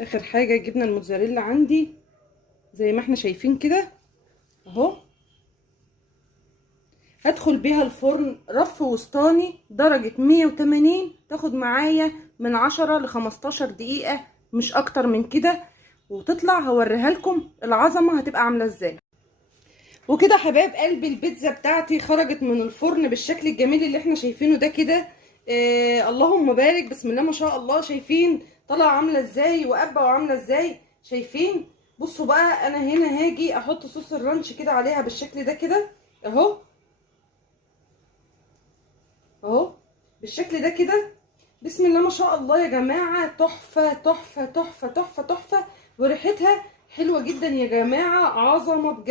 اخر حاجه جبنا الموتزاريلا عندي زي ما احنا شايفين كده اهو. هدخل بيها الفرن رف وسطاني درجه 180، تاخد معايا من 10 ل 15 دقيقه، مش اكتر من كده. وتطلع هوريها لكم العظمه هتبقى عامله ازاي. وكده حبايب قلبي البيتزا بتاعتي خرجت من الفرن بالشكل الجميل اللي احنا شايفينه ده كده. اللهم بارك، بسم الله ما شاء الله. شايفين طالعه عامله ازاي وقبه وعامله ازاي؟ شايفين؟ بصوا بقى، انا هنا هاجي احط صوص الرانش كده عليها بالشكل ده كده اهو. اهو بالشكل ده كده. بسم الله ما شاء الله يا جماعه، تحفه تحفه تحفه تحفه تحفه. وريحتها حلوه جدا يا جماعه، عظمه بجد.